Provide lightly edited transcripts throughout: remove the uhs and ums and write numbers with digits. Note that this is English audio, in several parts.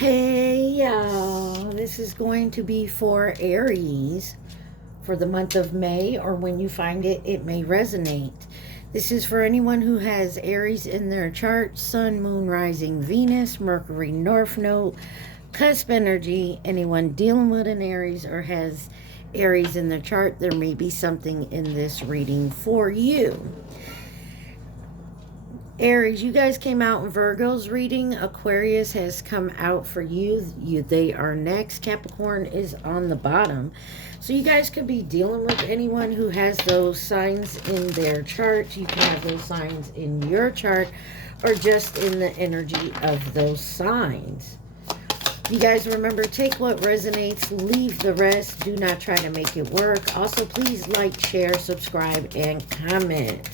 Hey y'all, this is going to be for Aries for the month of May, or when you find it, it may resonate. This is for anyone who has Aries in their chart: Sun, Moon, Rising, Venus, Mercury, North Node, cusp energy. Anyone dealing with an Aries or has Aries in their chart, there may be something in this reading for you. Aries, you guys came out in Virgo's reading. Aquarius has come out for you. They are next. Capricorn is on the bottom. So you guys could be dealing with anyone who has those signs in their chart. You can have those signs in your chart or just in the energy of those signs. You guys remember, take what resonates, leave the rest. Do not try to make it work. Also, please like, share, subscribe, and comment.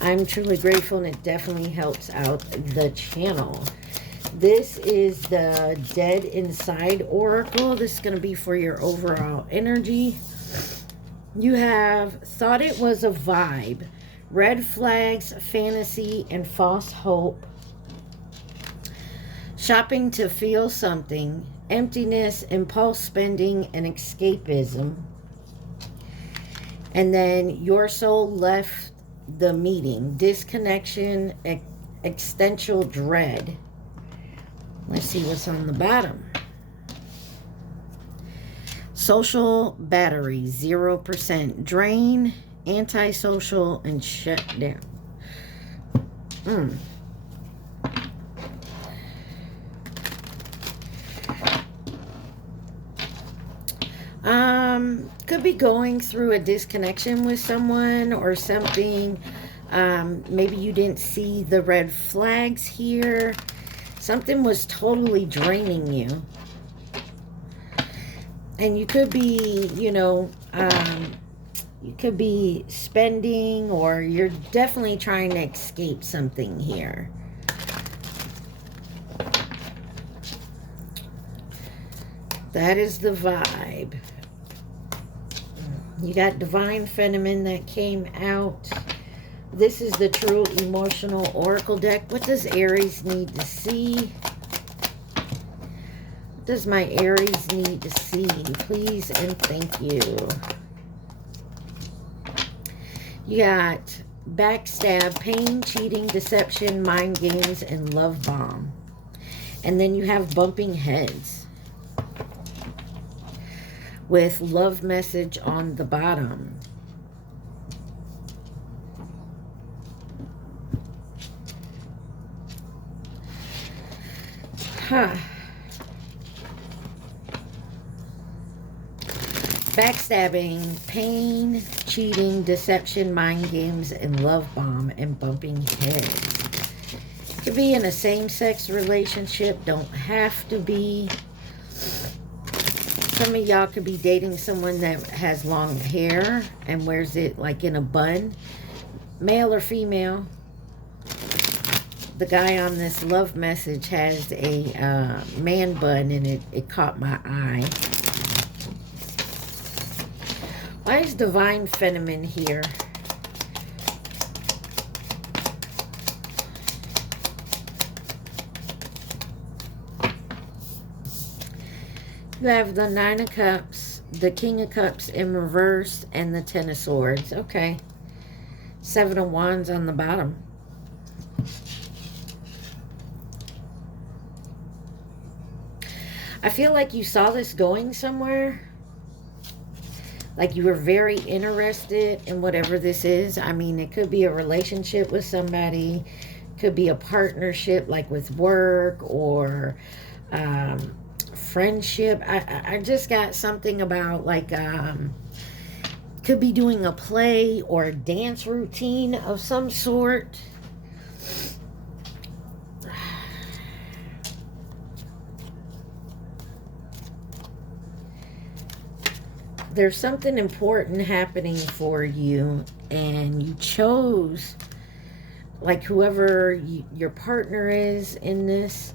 I'm truly grateful, and it definitely helps out the channel. This is the Dead Inside Oracle. This is going to be for your overall energy. You have thought it was a vibe, red flags, fantasy, and false hope. Shopping to feel something, emptiness, impulse spending, and escapism. And then your soul left the meeting, disconnection, existential dread. Let's see what's on the bottom. Social battery, 0%, drain, antisocial, and shut down. Could be going through a disconnection with someone or something. Maybe you didn't see the red flags here. Something was totally draining you. And you could be, you could be spending, or you're definitely trying to escape something here. That is the vibe. You got Divine Feminine that came out. This is the True Emotional Oracle deck. What does Aries need to see? What does my Aries need to see? Please and thank you. You got backstab, pain, cheating, deception, mind games, and love bomb. And then you have bumping heads with love message on the bottom. Backstabbing, pain, cheating, deception, mind games, and love bomb, and bumping heads. Could be in a same-sex relationship, don't have to be. Some of y'all could be dating someone that has long hair and wears it like in a bun. Male or female. The guy on this love message has a man bun, and it caught my eye. Why is Divine Feminine here? You have the Nine of Cups, the King of Cups in reverse, and the Ten of Swords. Okay. Seven of Wands on the bottom. I feel like you saw this going somewhere. Like you were very interested in whatever this is. I mean, it could be a relationship with somebody. Could be a partnership, like with work or friendship. I just got something about like could be doing a play or a dance routine of some sort. There's something important happening for you, and you chose, like whoever your partner is in this,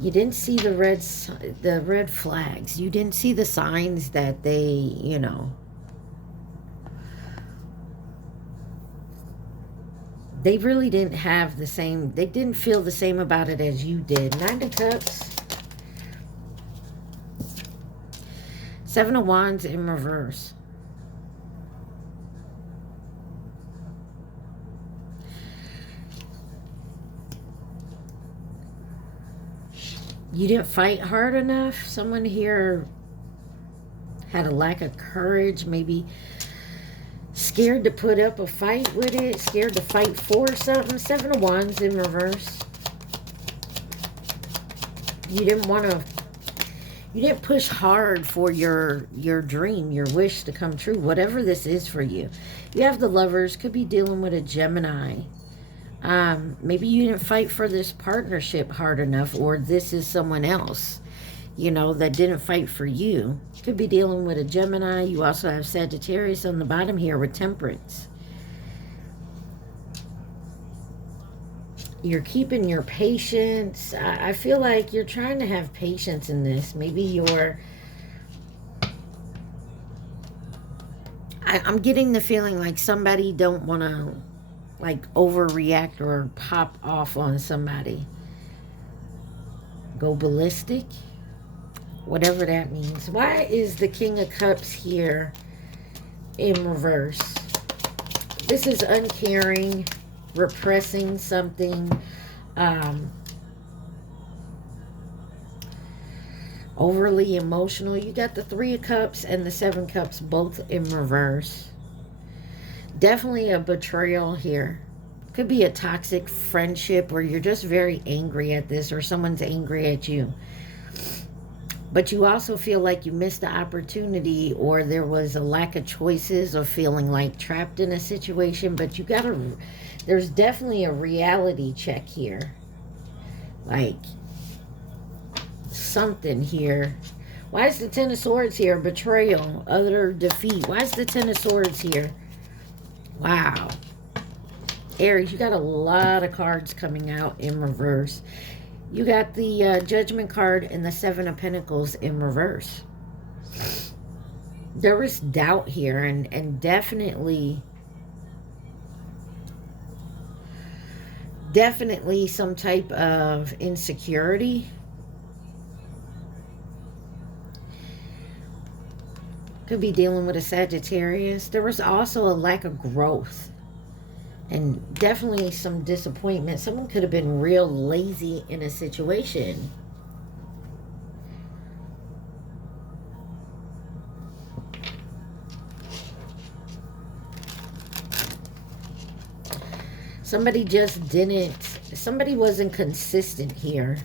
you didn't see the red flags. You didn't see the signs that they, they really didn't have the same, they didn't feel the same about it as you did. Nine of Cups. Seven of Wands in reverse. You didn't fight hard enough. Someone here had a lack of courage, maybe scared to put up a fight with it, scared to fight for something. Seven of Wands in reverse. You didn't push hard for your dream, your wish to come true, whatever this is for you. You have the Lovers, could be dealing with a Gemini. Maybe you didn't fight for this partnership hard enough, or this is someone else, you know, that didn't fight for you. Could be dealing with a Gemini. You also have Sagittarius on the bottom here with Temperance. You're keeping your patience. I feel like you're trying to have patience in this. Maybe I'm getting the feeling like somebody don't want to like overreact or pop off on somebody. Go ballistic. Whatever that means. Why is the King of Cups here in reverse? This is uncaring, repressing something, overly emotional. You got the Three of Cups and the Seven of Cups both in reverse. Definitely a betrayal here. Could be a toxic friendship where you're just very angry at this, or someone's angry at you. But you also feel like you missed the opportunity, or there was a lack of choices, or feeling like trapped in a situation. But there's definitely a reality check here. Like something here. Why is the Ten of Swords here? Betrayal, utter defeat. Why is the Ten of Swords here? Wow. Aries, you got a lot of cards coming out in reverse. You got the Judgment card and the Seven of Pentacles in reverse. There was doubt here, and definitely some type of insecurity. Could be dealing with a Sagittarius. There was also a lack of growth. And definitely some disappointment. Someone could have been real lazy in a situation. Somebody wasn't consistent here.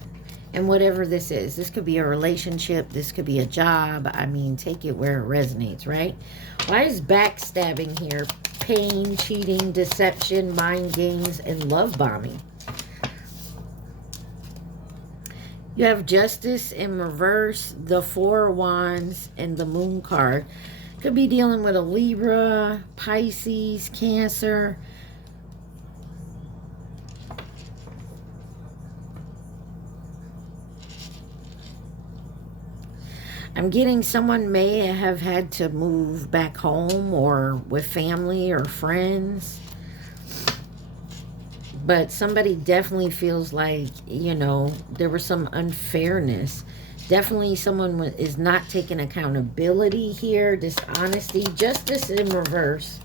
And whatever this is, this could be a relationship, this could be a job. I mean, take it where it resonates, right? Why is backstabbing here? Pain, cheating, deception, mind games, and love bombing. You have Justice in reverse, the Four of Wands, and the Moon card. Could be dealing with a Libra, Pisces, Cancer. I'm getting someone may have had to move back home or with family or friends. But somebody definitely feels like, you know, there was some unfairness. Definitely someone is not taking accountability here. Dishonesty. Justice in reverse.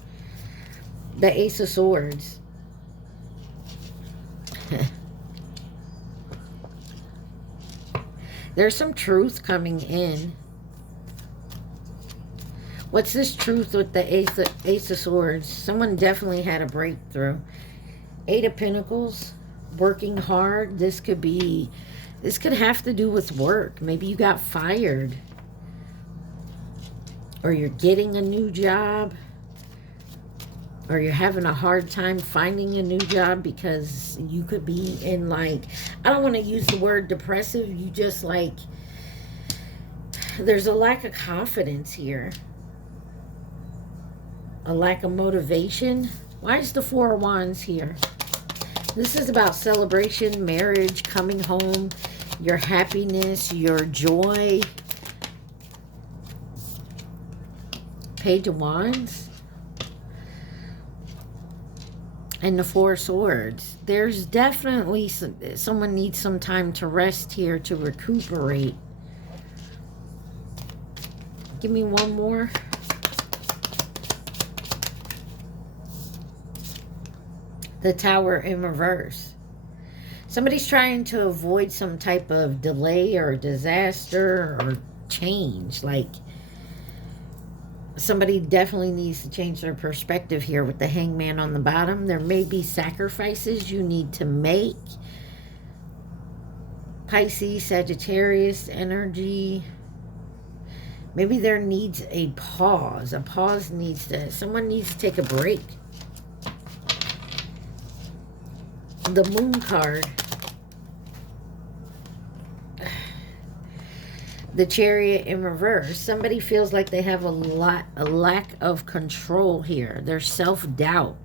The Ace of Swords. There's some truth coming in. What's this truth with the Ace of Swords? Someone definitely had a breakthrough. Eight of Pentacles. Working hard. This could have to do with work. Maybe you got fired. Or you're getting a new job. Or you're having a hard time finding a new job because you could be in, like, I don't want to use the word depressive. You just, like, there's a lack of confidence here. A lack of motivation. Why is the Four of Wands here? This is about celebration, marriage, coming home, your happiness, your joy. Page of Wands. And the Four of Swords. There's definitely someone needs some time to rest here, to recuperate. Give me one more. The Tower in reverse. Somebody's trying to avoid some type of delay or disaster or change. Like, somebody definitely needs to change their perspective here with the Hangman on the bottom. There may be sacrifices you need to make. Pisces, Sagittarius energy. Maybe there needs a pause. A pause needs to... Someone needs to take a break. The Moon card. The Chariot in reverse. Somebody feels like they have a lack of control here. There's self-doubt.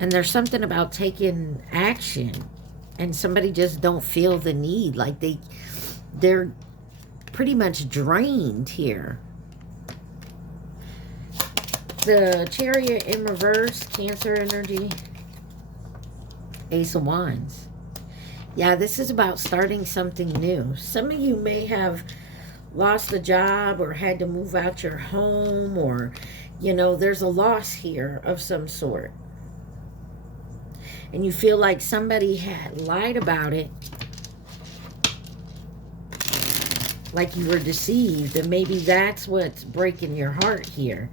And there's something about taking action. And somebody just don't feel the need. Like they're pretty much drained here. The Chariot in reverse. Cancer energy. Ace of Wands. Yeah, this is about starting something new. Some of you may have lost a job or had to move out your home, or, you know, there's a loss here of some sort. And you feel like somebody had lied about it. Like you were deceived. And maybe that's what's breaking your heart here.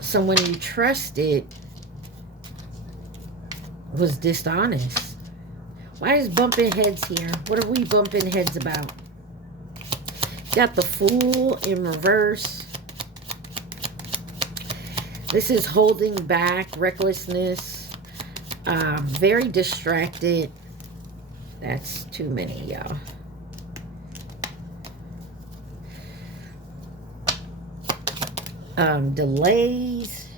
Someone you trusted was dishonest. Why is bumping heads here? What are we bumping heads about? Got the Fool in reverse. This is holding back, recklessness, very distracted. That's too many, y'all. Delays,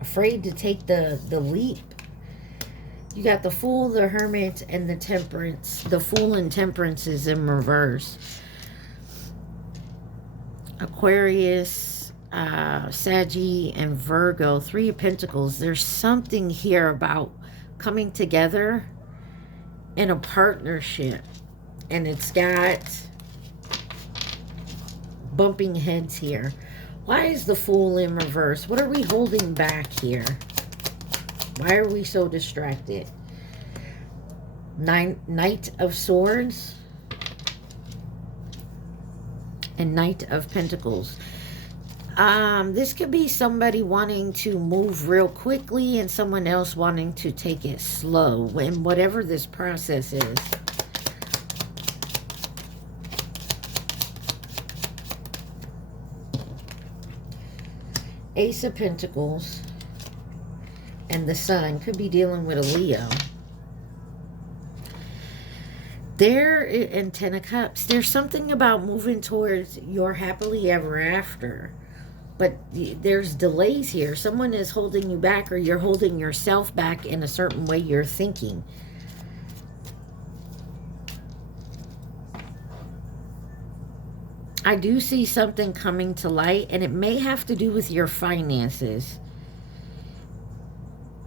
afraid to take the leap. You got the Fool, the Hermit, and the Temperance. The Fool and Temperance is in reverse. Aquarius, Saggy, and Virgo. Three of Pentacles. There's something here about coming together in a partnership. And it's got bumping heads here. Why is the Fool in reverse? What are we holding back here? Why are we so distracted? Knight of Swords and Knight of Pentacles. This could be somebody wanting to move real quickly and someone else wanting to take it slow, and whatever this process is. Ace of Pentacles. And the Sun could be dealing with a Leo. There, in Ten of Cups, there's something about moving towards your happily ever after. But there's delays here. Someone is holding you back, or you're holding yourself back in a certain way you're thinking. I do see something coming to light, and it may have to do with your finances.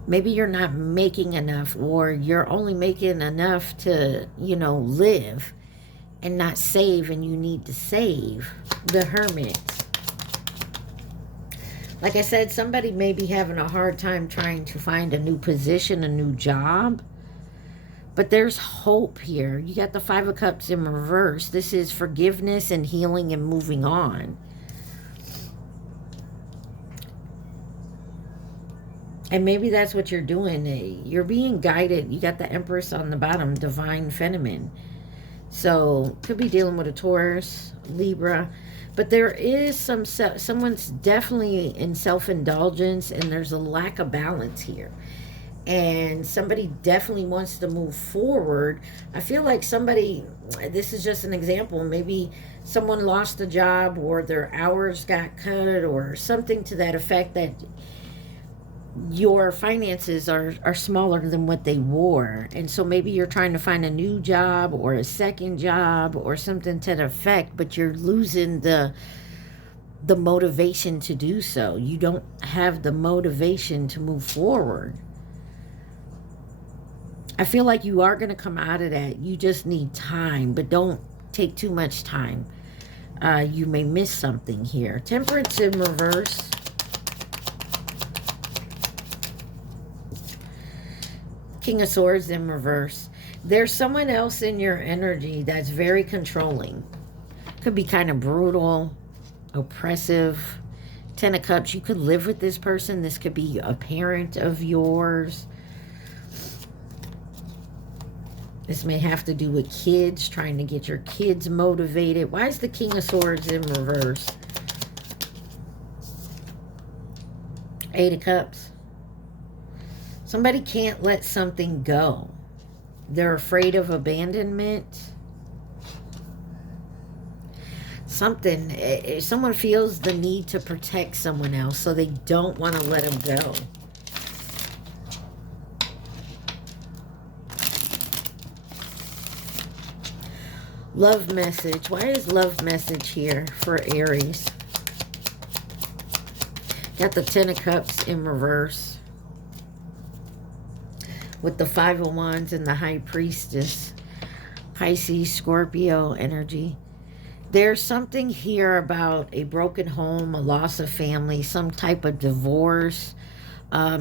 Maybe you're not making enough, or you're only making enough to, you know, live and not save, and you need to save. The Hermit. Like I said, somebody may be having a hard time trying to find a new position, a new job. But there's hope here. You got the Five of Cups in reverse. This is forgiveness and healing and moving on. And maybe that's what you're doing. You're being guided. You got the Empress on the bottom, Divine Feminine. So, could be dealing with a Taurus, Libra. But there is someone's definitely in self-indulgence, and there's a lack of balance here. And somebody definitely wants to move forward. I feel like somebody, this is just an example, maybe someone lost a job, or their hours got cut, or something to that effect, that your finances are smaller than what they were. And so maybe you're trying to find a new job or a second job or something to that effect, but you're losing the motivation to do so. You don't have the motivation to move forward. I feel like you are going to come out of that. You just need time, but don't take too much time. You may miss something here. Temperance in reverse. King of Swords in reverse. There's someone else in your energy that's very controlling. Could be kind of brutal, oppressive. 10 of Cups, you could live with this person. This could be a parent of yours. This may have to do with kids, trying to get your kids motivated. Why is the King of Swords in reverse? 8 of Cups. Somebody can't let something go. They're afraid of abandonment. Someone feels the need to protect someone else, so they don't want to let them go. Love message. Why is love message here for Aries? Got the 10 of Cups in reverse. With the 5 of Wands and the High Priestess. Pisces, Scorpio energy. There's something here about a broken home, a loss of family, some type of divorce, a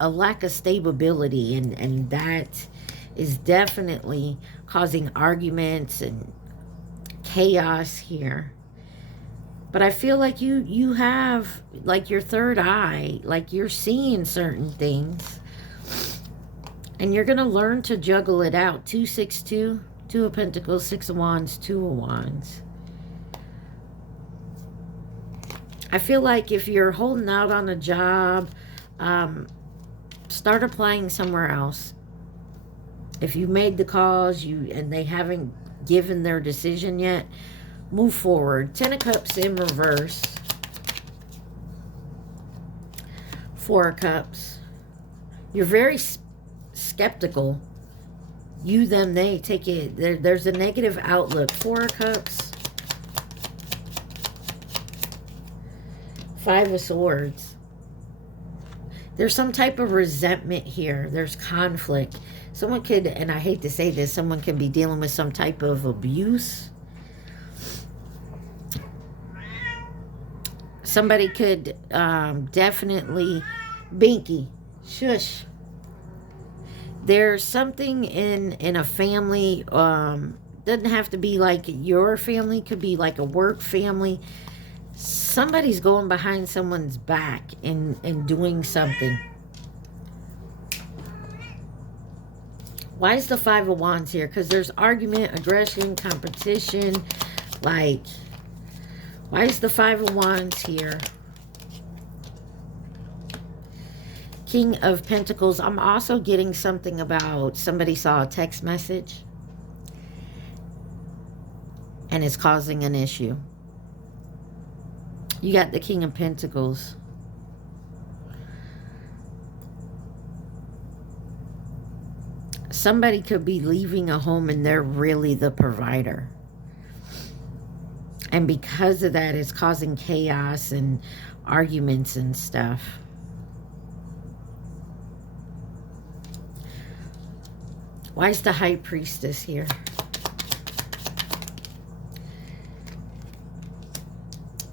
lack of stability, and that is definitely causing arguments and chaos here. But I feel like you have like your third eye, like you're seeing certain things, and you're gonna learn to juggle it out. 262, 2 of Pentacles, 6 of Wands, 2 of Wands. I feel like if you're holding out on a job, start applying somewhere else. If you made the calls and they haven't given their decision yet, move forward. 10 of Cups in reverse. 4 of Cups. You're very skeptical. You, them, they. Take it. There's a negative outlook. 4 of Cups. 5 of Swords. There's some type of resentment here. There's conflict. Someone could, and I hate to say this, someone could be dealing with some type of abuse. Somebody could definitely, Binky, shush. There's something in a family, doesn't have to be like your family, could be like a work family. Somebody's going behind someone's back and doing something. Why is the 5 of Wands here? Because there's argument, aggression, competition. Like, why is the 5 of Wands here? King of Pentacles. I'm also getting something about somebody saw a text message and it's causing an issue. You got the King of Pentacles. Somebody could be leaving a home and they're really the provider. And because of that, it's causing chaos and arguments and stuff. Why is the High Priestess here?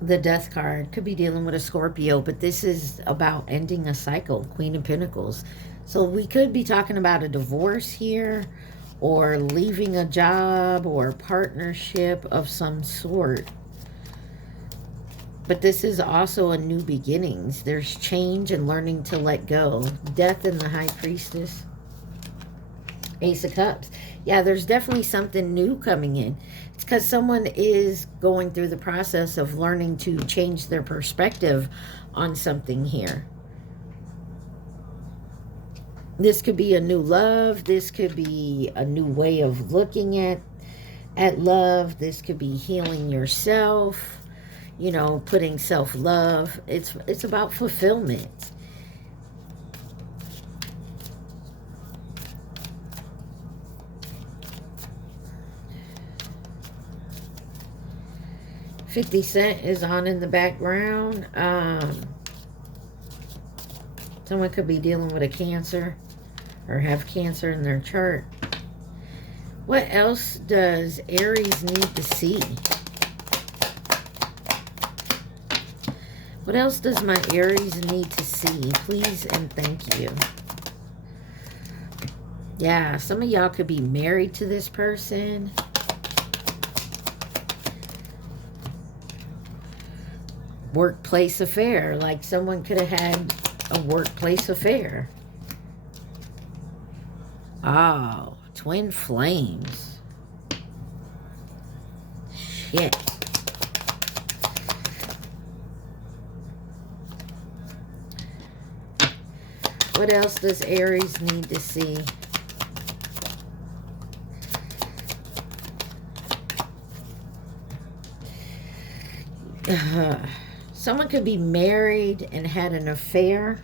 The Death card. Could be dealing with a Scorpio, but this is about ending a cycle. Queen of Pentacles. So we could be talking about a divorce here, or leaving a job, or partnership of some sort. But this is also a new beginnings. There's change and learning to let go. Death in the High Priestess. Ace of Cups. Yeah, there's definitely something new coming in. It's because someone is going through the process of learning to change their perspective on something here. This could be a new love. This could be a new way of looking at love. This could be healing yourself, you know, putting self-love. It's about fulfillment. $50 Cent is on in the background. Someone could be dealing with a cancer or have cancer in their chart. What else does Aries need to see? What else does my Aries need to see? Please and thank you. Yeah, some of y'all could be married to this person. Workplace affair. Like someone could have had a workplace affair. Oh, twin flames. Shit. What else does Aries need to see? Someone could be married and had an affair.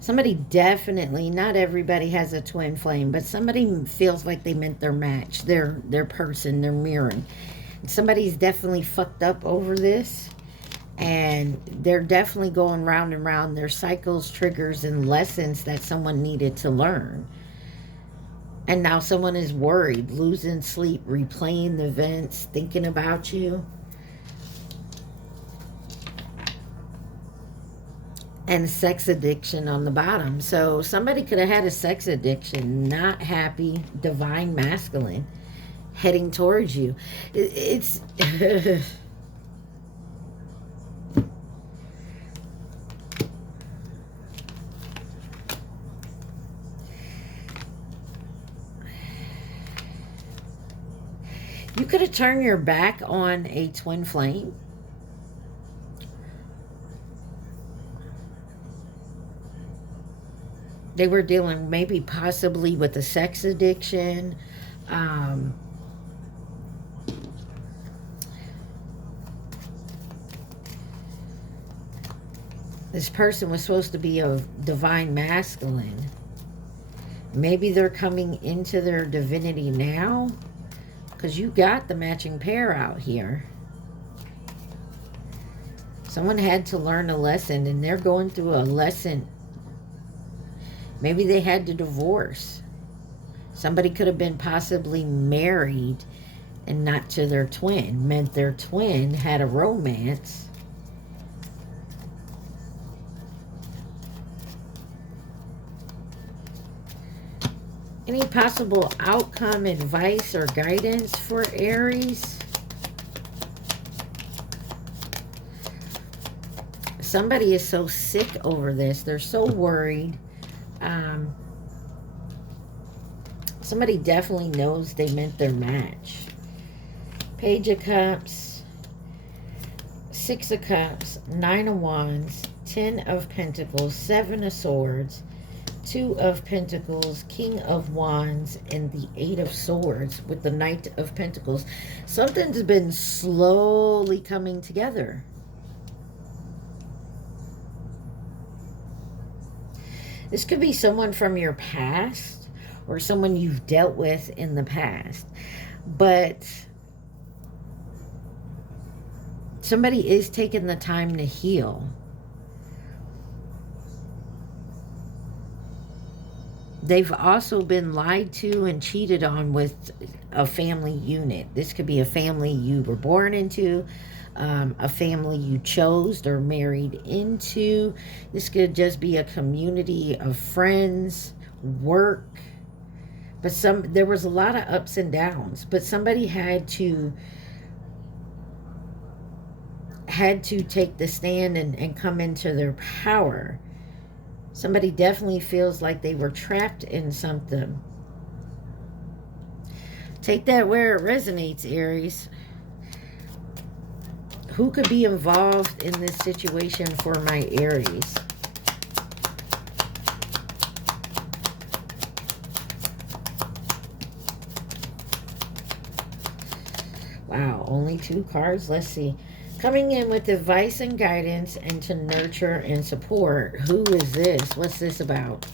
Somebody definitely, not everybody has a twin flame, but somebody feels like they meant their match, their person, their mirroring. Somebody's definitely fucked up over this, and they're definitely going round and round. Their cycles, triggers, and lessons that someone needed to learn. And now someone is worried, losing sleep, replaying the events, thinking about you. And sex addiction on the bottom. So somebody could have had a sex addiction, not happy, divine masculine, heading towards you. It's... You could have turned your back on a twin flame. They were dealing maybe possibly with a sex addiction. This person was supposed to be a divine masculine. Maybe they're coming into their divinity now, because you got the matching pair out here. Someone had to learn a lesson, and they're going through a lesson. Maybe they had to divorce. Somebody could have been possibly married and not to their twin. Meant their twin had a romance. Any possible outcome, advice, or guidance for Aries? Somebody is so sick over this. They're so worried. Somebody definitely knows they meant their match. Page of Cups, Six of Cups, Nine of Wands, 10 of Pentacles, 7 of Swords, 2 of Pentacles, King of Wands, and the 8 of Swords with the Knight of Pentacles. Something's been slowly coming together. This could be someone from your past or someone you've dealt with in the past. But somebody is taking the time to heal. They've also been lied to and cheated on with a family unit. This could be a family you were born into, a family you chose or married into. This could just be a community of friends, work. But there was a lot of ups and downs. But somebody had to take the stand and come into their power. Somebody definitely feels like they were trapped in something. Take that where it resonates, Aries. Who could be involved in this situation for my Aries? Wow, only 2 cards. Let's see. Coming in with advice and guidance and to nurture and support. Who is this? What's this about?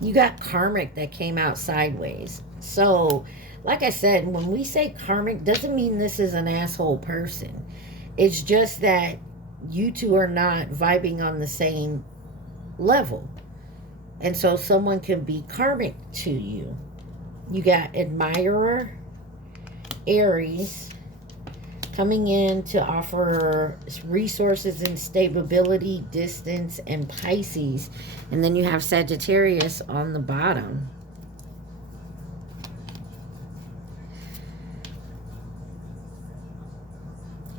You got karmic that came out sideways. So, like I said, when we say karmic, doesn't mean this is an asshole person. It's just that you two are not vibing on the same level. And so someone can be karmic to you. You got admirer, Aries, coming in to offer resources and stability, distance, and Pisces. And then you have Sagittarius on the bottom.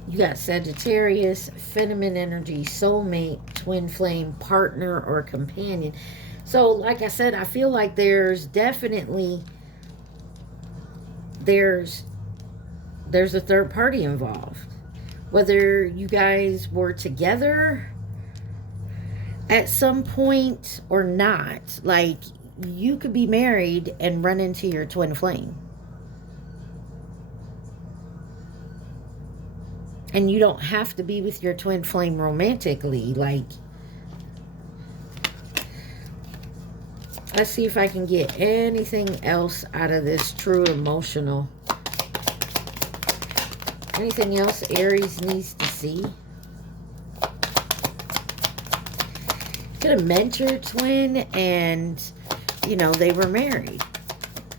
You got Sagittarius, feminine energy, soulmate, twin flame, partner, or companion. So, like I said, I feel like there's definitely, there's a third party involved. Whether you guys were together at some point or not, like, you could be married and run into your twin flame. And you don't have to be with your twin flame romantically. Like, let's see if I can get anything else out of this true emotional. Anything else Aries needs to see? Could have met your twin and, you know, they were married.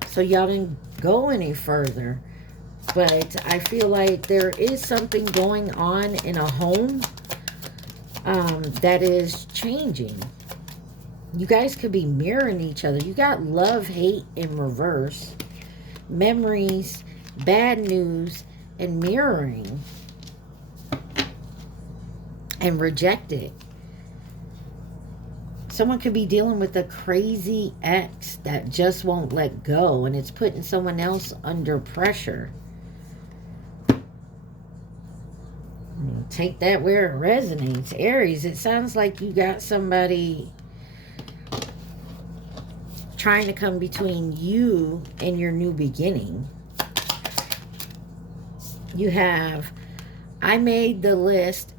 So y'all didn't go any further. But I feel like there is something going on in a home that is changing. You guys could be mirroring each other. You got love, hate in reverse. Memories, bad news, and mirroring. And rejected. Someone could be dealing with a crazy ex that just won't let go. And it's putting someone else under pressure. Take that where it resonates. Aries, it sounds like you got somebody trying to come between you and your new beginning. You have, I made the list,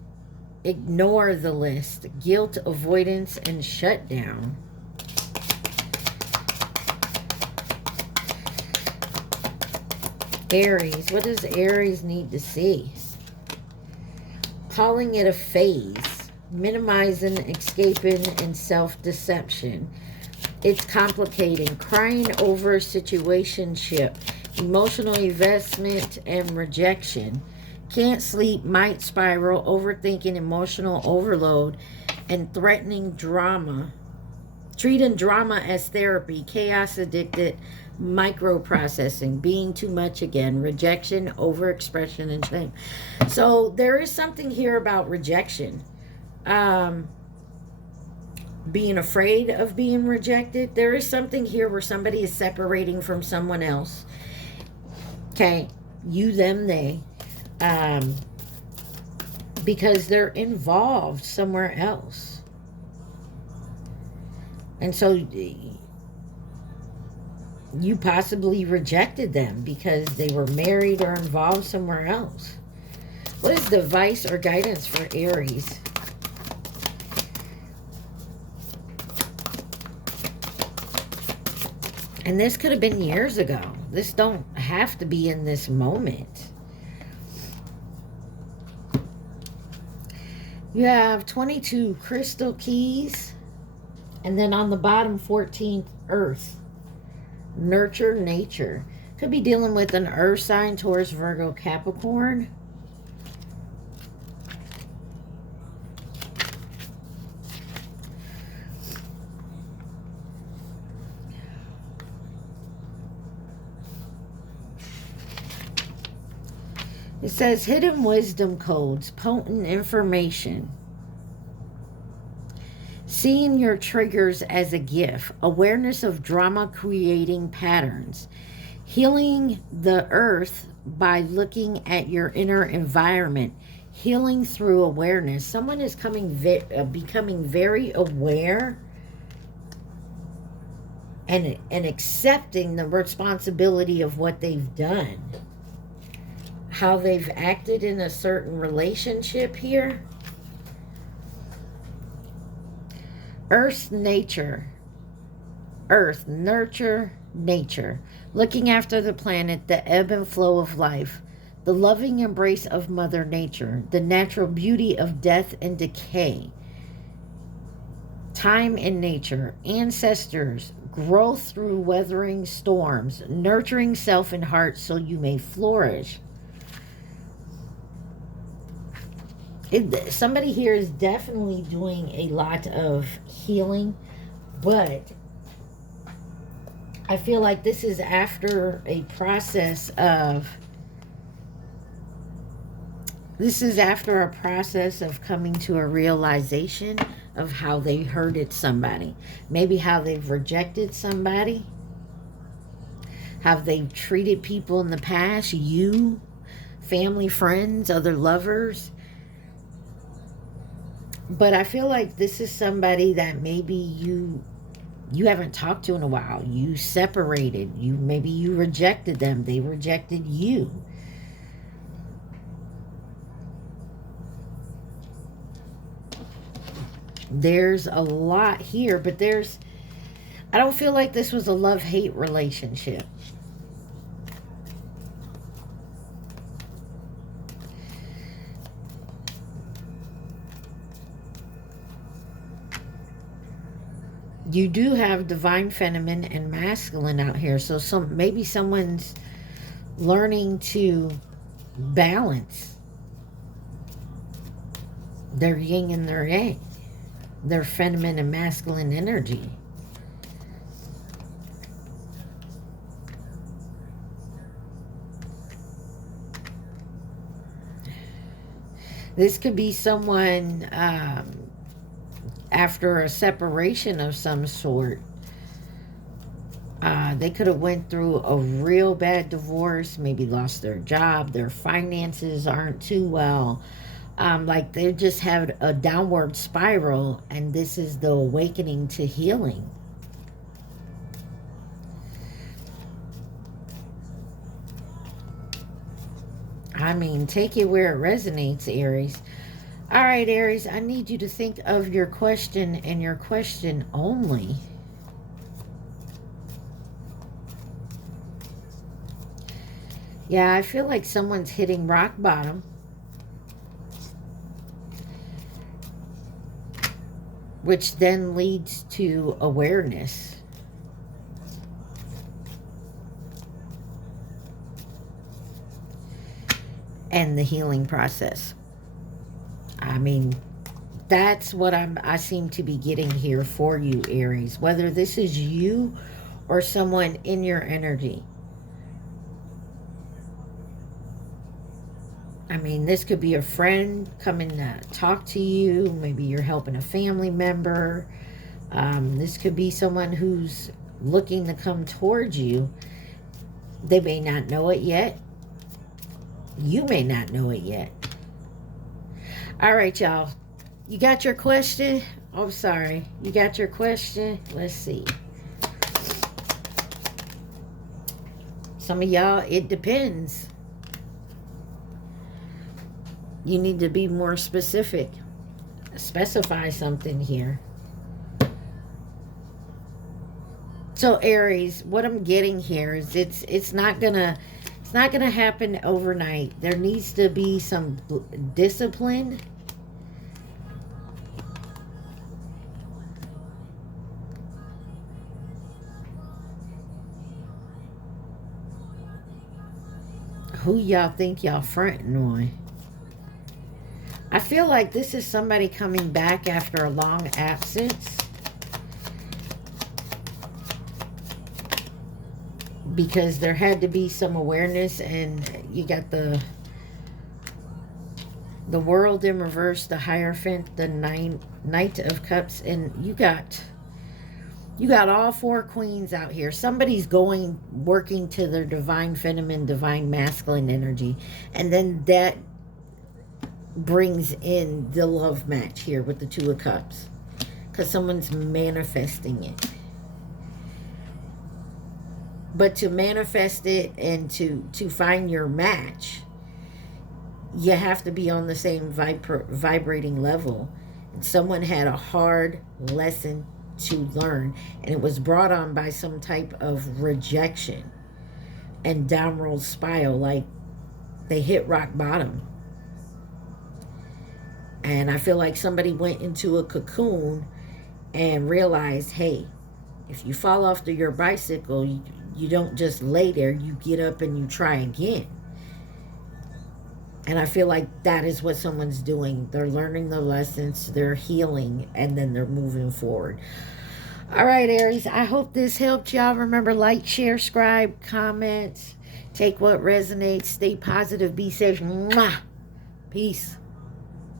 ignore the list, guilt, avoidance, and shutdown. Aries, what does Aries need to see? Calling it a phase, minimizing, escaping, and self-deception. It's complicating, crying over a situationship, emotional investment, and rejection. Can't sleep, might spiral, overthinking, emotional overload, and threatening drama. Treating drama as therapy, chaos addicted, microprocessing, being too much again, rejection, overexpression, and shame. So there is something here about rejection. Being afraid of being rejected. There is something here where somebody is separating from someone else. Okay, you, them, they. Because they're involved somewhere else. And so you possibly rejected them because they were married or involved somewhere else. What is the advice or guidance for Aries? And this could have been years ago. This don't have to be in this moment. You have 22 crystal keys. And then on the bottom, 14th, earth. Nurture, nature. Could be dealing with an earth sign, Taurus, Virgo, Capricorn. It says hidden wisdom codes, potent information. Seeing your triggers as a gift, awareness of drama creating patterns, healing the earth by looking at your inner environment, healing through awareness. Someone is becoming very aware and accepting the responsibility of what they've done, how they've acted in a certain relationship here. Earth, nature. Earth, nurture, nature. Looking after the planet, the ebb and flow of life. The loving embrace of Mother Nature, the natural beauty of death and decay, time in nature, ancestors, growth through weathering storms, nurturing self and heart so you may flourish. Somebody here is definitely doing a lot of healing, but I feel like this is after a process of coming to a realization of how they hurted somebody. Maybe how they've rejected somebody. How they've treated people in the past. You, family, friends, other lovers. But I feel like this is somebody that maybe you haven't talked to in a while. You separated. Maybe you rejected them. They rejected you. There's a lot here, but I don't feel like this was a love-hate relationship. You do have divine feminine and masculine out here. So maybe someone's learning to balance their yin and their yang, their feminine and masculine energy. This could be someone after a separation of some sort. They could have went through a real bad divorce, maybe lost their job, their finances aren't too well. Like they just had a downward spiral, and this is the awakening to healing. I mean, take it where it resonates, Aries. All right, Aries, I need you to think of your question and your question only. Yeah, I feel like someone's hitting rock bottom. Which then leads to awareness. And the healing process. I mean, that's what I seem to be getting here for you, Aries. Whether this is you or someone in your energy. I mean, this could be a friend coming to talk to you. Maybe you're helping a family member. This could be someone who's looking to come towards you. They may not know it yet. You may not know it yet. All right, y'all. You got your question? Oh, sorry. You got your question? Let's see. Some of y'all, it depends. You need to be more specific. Specify something here. So Aries, what I'm getting here is it's not gonna happen overnight. There needs to be some discipline. Who y'all think y'all fronting on? I feel like this is somebody coming back after a long absence. Because there had to be some awareness, and you got the world in reverse, the Hierophant, the Knight of Cups, and you got all four queens out here. Somebody's working to their divine feminine, divine masculine energy, and then that brings in the love match here with the Two of Cups, because someone's manifesting it. But to manifest it and to find your match, you have to be on the same vibrating level. And someone had a hard lesson to learn, and it was brought on by some type of rejection and downward spiral. Like They hit rock bottom. And I feel like somebody went into a cocoon and realized, hey, if you fall off your bicycle, you don't just lay there. You get up and you try again. And I feel like that is what someone's doing. They're learning the lessons, they're healing, and then they're moving forward. All right, Aries, I hope this helped y'all. Remember, like, share, subscribe, comment. Take what resonates. Stay positive. Be safe. Mwah. Peace.